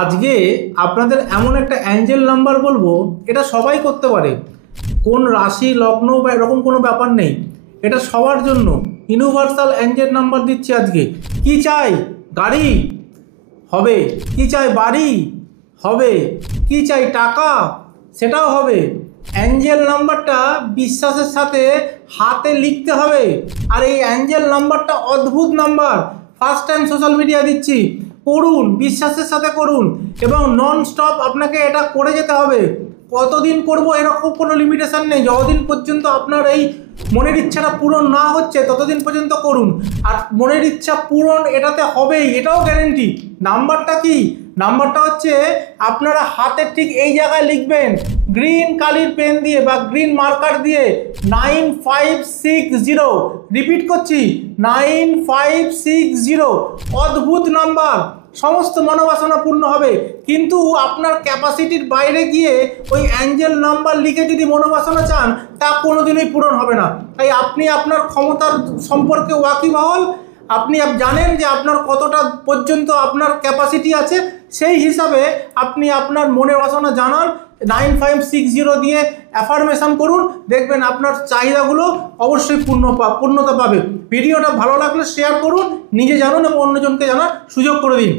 আজকে আপনাদের এমন একটা অ্যাঞ্জেল নাম্বার বলবো, এটা সবাই করতে পারে। কোন রাশি লগ্ন বা এরকম কোনো ব্যাপার নেই, এটা সবার জন্য ইউনিভার্সাল অ্যাঞ্জেল নাম্বার দিচ্ছি আজকে। কি চাই? গাড়ি হবে। কি চাই? বাড়ি হবে। কি চাই? টাকা, সেটাও হবে। অ্যাঞ্জেল নাম্বারটা বিশ্বাসের সাথে হাতে লিখতে হবে। আর এই অ্যাঞ্জেল নাম্বারটা অদ্ভুত number, first time social media দিচ্ছি। করুন, বিশ্বাসের সাথে করুন এবং নন স্টপ আপনাকে এটা করে যেতে হবে। কতদিন করব এরকম কোনো লিমিটেশন নেই, যতদিন পর্যন্ত আপনার এই মনের ইচ্ছাটা পূরণ না হচ্ছে ততদিন পর্যন্ত করুন। আর মনের ইচ্ছা পূরণ এটাতে হবেই, এটাও গ্যারেন্টি। নাম্বারটা কি? নাম্বারটা হচ্ছে আপনারা হাতের ঠিক এই জায়গায় লিখবেন গ্রিন কালির পেন দিয়ে বা গ্রিন মার্কার দিয়ে 9560। রিপিট করছি, 9560। অদ্ভুত নাম্বার, সমস্ত মনোবাসনা পূর্ণ হবে। কিন্তু আপনার ক্যাপাসিটির বাইরে গিয়ে ওই অ্যাঞ্জেল নাম্বার লিখে যদি মনোবাসনা চান, তা কোনোদিনই পূরণ হবে না। তাই আপনি আপনার ক্ষমতার সম্পর্কে ওয়াকিবহাল, আপনি জানেন যে আপনার কতটা পর্যন্ত আপনার ক্যাপাসিটি আছে, সেই হিসাবে আপনি আপনার মনের বাসনা জানান। 9560 দিয়ে অ্যাফার্মেশন করুন, দেখবেন আপনার চাহিদাগুলো অবশ্যই পূর্ণতা পাবে। ভিডিওটা ভালো লাগলে শেয়ার করুন, নিজে জানুন এবং অন্যজনকে জানার সুযোগ করে দিন।